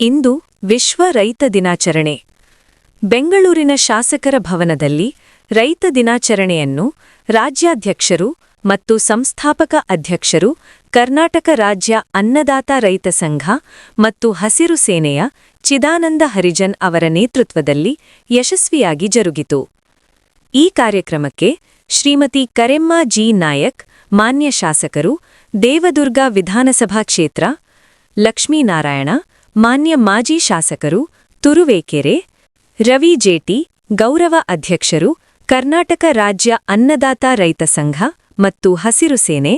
ಇಂದು ವಿಶ್ವ ರೈತ ದಿನಾಚರಣೆ. ಬೆಂಗಳೂರಿನ ಶಾಸಕರ ಭವನದಲ್ಲಿ ರೈತ ದಿನಾಚರಣೆಯನ್ನು ರಾಜ್ಯಾಧ್ಯಕ್ಷರು ಮತ್ತು ಸಂಸ್ಥಾಪಕ ಅಧ್ಯಕ್ಷರು, ಕರ್ನಾಟಕ ರಾಜ್ಯ ಅನ್ನದಾತ ರೈತ ಸಂಘ ಮತ್ತು ಹಸಿರು ಸೇನೆಯ ಚಿದಾನಂದ ಹರಿಜನ್ ಅವರ ನೇತೃತ್ವದಲ್ಲಿ ಯಶಸ್ವಿಯಾಗಿ ಜರುಗಿತು. ಈ ಕಾರ್ಯಕ್ರಮಕ್ಕೆ ಶ್ರೀಮತಿ ಕರೆಮ್ಮ ಜಿ ನಾಯಕ್, ಮಾನ್ಯ ಶಾಸಕರು, ದೇವದುರ್ಗ ವಿಧಾನಸಭಾ ಕ್ಷೇತ್ರ, ಲಕ್ಷ್ಮೀನಾರಾಯಣ, ಮಾನ್ಯ ಮಾಜಿ ಶಾಸಕರು, ತುರುವೇಕೆರೆ, ರವಿ ಜೇಟಿ, ಗೌರವ ಅಧ್ಯಕ್ಷರು, ಕರ್ನಾಟಕ ರಾಜ್ಯ ಅನ್ನದಾತ ರೈತ ಸಂಘ ಮತ್ತು ಹಸಿರು ಸೇನೆ,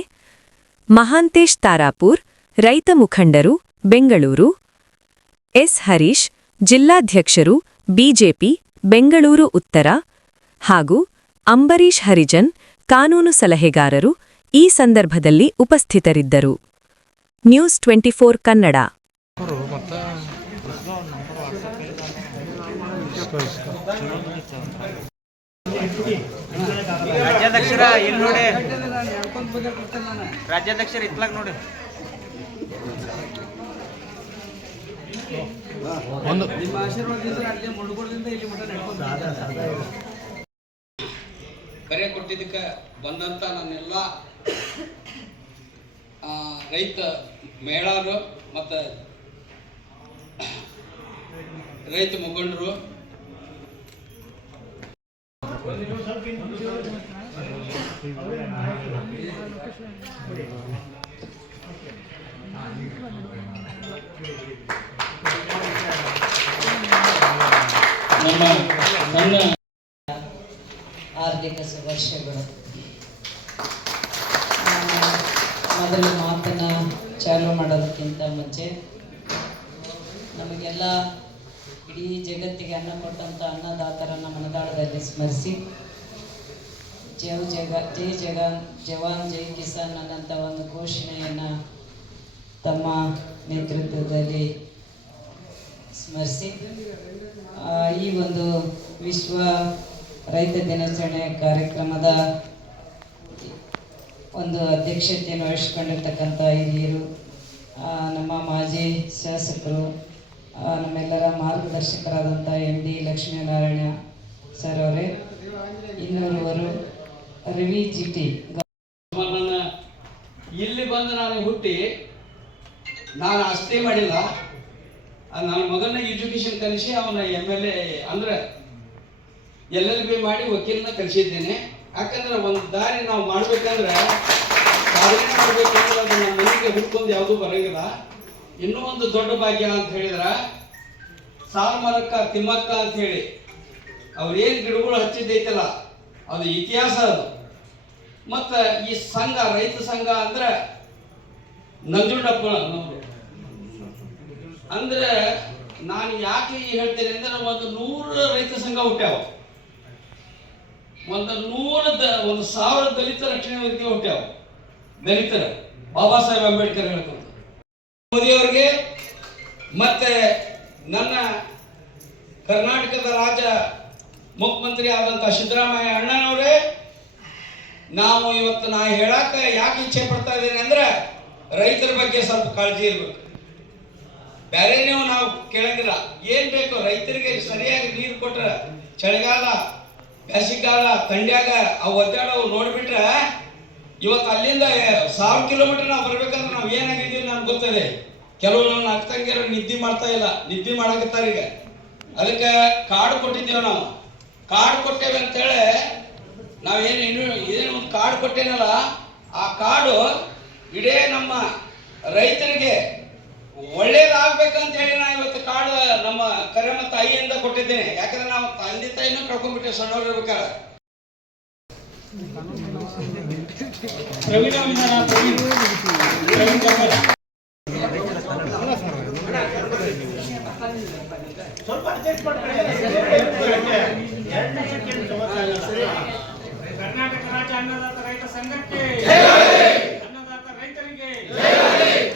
ಮಹಾಂತೇಶ್ ತಾರಾಪುರ್, ರೈತ ಮುಖಂಡರು, ಬೆಂಗಳೂರು, ಎಸ್ ಹರೀಶ್, ಜಿಲ್ಲಾಧ್ಯಕ್ಷರು, ಬಿಜೆಪಿ, ಬೆಂಗಳೂರು ಉತ್ತರ, ಹಾಗೂ ಅಂಬರೀಶ್ ಹರಿಜನ್, ಕಾನೂನು ಸಲಹೆಗಾರರು ಈ ಸಂದರ್ಭದಲ್ಲಿ ಉಪಸ್ಥಿತರಿದ್ದರು. ನ್ಯೂಸ್ 24 ಕನ್ನಡ. ರಾಜ್ಯಾಧ್ಯಕ್ಷರ ಇಲ್ಲಿ ನೋಡಿ, ರಾಜ್ಯಾಧ್ಯಕ್ಷರ ಇತ್ಲಾಗ ನೋಡಿ. ನಿಮ್ಮ ಆಶೀರ್ವಾದದಿಂದ ಅಲ್ಲಿ ಮುಳುಗೋಳದಿಂದ ಇಲ್ಲಿ ಮಟ್ಟ ನಡ್ಕೊಂಡು ಕರೆ ಕೊಟ್ಟಿದ್ದಕ್ಕೆ ಬಂದಂಥ ನನ್ನೆಲ್ಲ ರೈತ ಮಹಿಳೆಯರು ಮತ್ತು ರೈತ ಮುಖಂಡರು, ನಮ್ಮ ಸಣ್ಣ ಆರ್ಥಿಕ ಶುಭಾಶಯಗಳು. ಮೊದಲು ಮಾತನ್ನು ಚಾಲು ಮಾಡೋದಕ್ಕಿಂತ ಮುಂಚೆ ನಮಗೆಲ್ಲ ಇಡೀ ಜಗತ್ತಿಗೆ ಅನ್ನ ಕೊಟ್ಟಂಥ ಅನ್ನದಾತರನ್ನು ಮನದಾಳದಲ್ಲಿ ಸ್ಮರಿಸಿ, ಜೈ ಜವಾನ್ ಜೈ ಕಿಸಾನ್ ಅನ್ನಂಥ ಒಂದು ಘೋಷಣೆಯನ್ನು ತಮ್ಮ ನೇತೃತ್ವದಲ್ಲಿ ಸ್ಮರಿಸಿ, ಈ ಒಂದು ವಿಶ್ವ ರೈತ ದಿನಾಚರಣೆ ಕಾರ್ಯಕ್ರಮದ ಒಂದು ಅಧ್ಯಕ್ಷತೆಯನ್ನು ವಹಿಸಿಕೊಂಡಿರ್ತಕ್ಕಂಥ ಹಿರಿಯರು, ನಮ್ಮ ಮಾಜಿ ಶಾಸಕರು, ನಮ್ಮೆಲ್ಲರ ಮಾರ್ಗದರ್ಶಕರಾದಂಥ ಎಂ ಡಿ ಲಕ್ಷ್ಮೀನಾರಾಯಣ ಸರ್ ಅವರೇ, ಇನ್ನೋರ್ವರು ರವಿ ಜಿಟಿ. ಇಲ್ಲಿ ಬಂದು ನಾನು ಹುಟ್ಟಿ ನಾನು ಅಷ್ಟೇ ಮಾಡಿಲ್ಲ, ನನ್ನ ಮಗನ ಎಜುಕೇಷನ್ ಕಲಿಸಿ ಅವನ MLA ಅಂದರೆ LLB ಮಾಡಿ ವಕೀಲನ ಕಲಿಸಿದ್ದೇನೆ. ಯಾಕಂದ್ರೆ ಒಂದು ದಾರಿ ನಾವು ಮಾಡಬೇಕಂದ್ರೆ, ಸಾಧನೆ ಮಾಡಬೇಕಂದ್ರೆ ಅದು ನಮ್ಮ ಮನೆಗೆ ಹುಡ್ಕೊಂಡು ಯಾವುದೂ ಬರೋಂಗಿಲ್ಲ. ಇನ್ನೂ ಒಂದು ದೊಡ್ಡ ಭಾಗ್ಯ ಅಂತ ಹೇಳಿದ್ರೆ, ಸಾಲ್ಮರಕ್ಕ ತಿಮ್ಮಕ್ಕ ಅಂತ ಹೇಳಿ ಅವ್ರೇನು ಗಿಡಗಳು ಹಚ್ಚಿದ್ದೈತಲ್ಲ ಅದು ಇತಿಹಾಸ. ಅದು ಮತ್ತು ಈ ಸಂಘ, ರೈತ ಸಂಘ ಅಂದ್ರೆ ನಂಜುಂಡಪ್ಪ ಅಂದ್ರೆ, ನಾನು ಯಾಕೆ ಹೇಳ್ತೇನೆ ಅಂದ್ರೆ, ಒಂದು 100 ರೈತ ಸಂಘ ಹುಟ್ಟ್ಯಾವ, ಒಂದು 1000 ದಲಿತ ರಕ್ಷಣೆ ವೇದಿಕೆ ಹುಟ್ಟ್ಯಾವ. ದಲಿತರ ಬಾಬಾ ಸಾಹೇಬ್ ಅಂಬೇಡ್ಕರ್ ಹೇಳ್ಕೊಂತ ಮೋದಿಯವರಿಗೆ ಮತ್ತೆ ನನ್ನ ಕರ್ನಾಟಕದ ರಾಜ್ಯ ಮುಖ್ಯಮಂತ್ರಿ ಆದಂಥ ಸಿದ್ದರಾಮಯ್ಯ ಅಣ್ಣನವರೇ, ನಾವು ಇವತ್ತು ನಾ ಹೇಳಾಕ ಯಾಕೆ ಇಚ್ಛೆ ಪಡ್ತಾ ಇದ್ದೇನೆ ಅಂದ್ರೆ, ರೈತರ ಬಗ್ಗೆ ಸ್ವಲ್ಪ ಕಾಳಜಿ ಇರಬೇಕು. ಬೇರೆ ನಾವು ಕೇಳಂಗಿಲ್ಲ, ಏನ್ ಬೇಕು ರೈತರಿಗೆ ಸರಿಯಾಗಿ ನೀರು ಕೊಟ್ರೆ, ಚಳಿಗಾಲ ಬೇಸಿಗೆಗಾಲ ಥಂಡ್ಯಾಗ ಅವು ಒದ್ದಾಡವು ನೋಡ್ಬಿಟ್ರೆ, ಇವತ್ತು ಅಲ್ಲಿಂದ 1000 ಕಿಲೋಮೀಟರ್ ನಾವು ಬರ್ಬೇಕಂದ್ರೆ ನಾವು ಏನಾಗಿದ್ದೀವಿ ನನ್ಗೆ ಗೊತ್ತದೆ. ಕೆಲವು ನನ್ನ ಅಕ್ಕಂಗಿರೋ ನಿದ್ದೆ ಮಾಡ್ತಾ ಇಲ್ಲ, ನಿದ್ದೆ ಮಾಡಾಕತ್ತಾರೆ ಈಗ. ಅದಕ್ಕೆ ಕಾರ್ಡ್ ಕೊಟ್ಟಿದ್ದೇವೆ ನಾವು. ಕಾರ್ಡ್ ಕೊಟ್ಟೇವೆ ಅಂತೇಳಿ ನಾವೇನು ಒಂದು ಕಾರ್ಡ್ ಕೊಟ್ಟೇನಲ್ಲ, ಆ ಕಾರ್ಡು ಇಡೀ ನಮ್ಮ ರೈತರಿಗೆ ಒಳ್ಳೇದಾಗಬೇಕಂತ ಹೇಳಿ ನಾನು ಇವತ್ತು ಕಾರ್ಡ್ ನಮ್ಮ ಕರೆಮ್ಮ ತಾಯಿಯಿಂದ ಕೊಟ್ಟಿದ್ದೇನೆ. ಯಾಕಂದ್ರೆ ನಾವು ತಂದೆ ತಾಯಿನೂ ಕಳ್ಕೊಂಡ್ಬಿಟ್ಟೆ ಸಣ್ಣವ್ರು ಇರ್ಬೇಕಾದ್ರೆ. ಕರ್ನಾಟಕ ರಾಜ್ಯ ಅನ್ನದಾತ ರೈತ ಸಂಘಕ್ಕೆ, ಅನ್ನದಾತ ರೈತರಿಗೆ,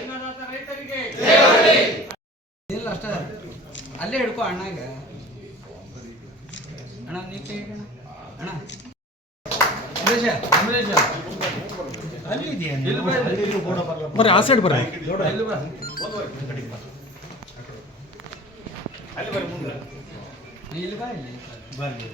ಅನ್ನದಾತ ರೈತರಿಗೆ ಇಲ್ಲ ಅಷ್ಟ. ಅಲ್ಲೇ ಹಿಡ್ಕೊ ಅಣ್ಣಾಗ. ಅಣ್ಣ ನೀತಿ ಅಣ್ಣ ಅಲ್ಲಿ ಇದೆಯಾ? ಆ ಸೈಡ್ ಬರ್ರಿ. ಇಲ್ಲಿ ಬಾ ಇಲ್ಲಿ ಬರ್ಲಿ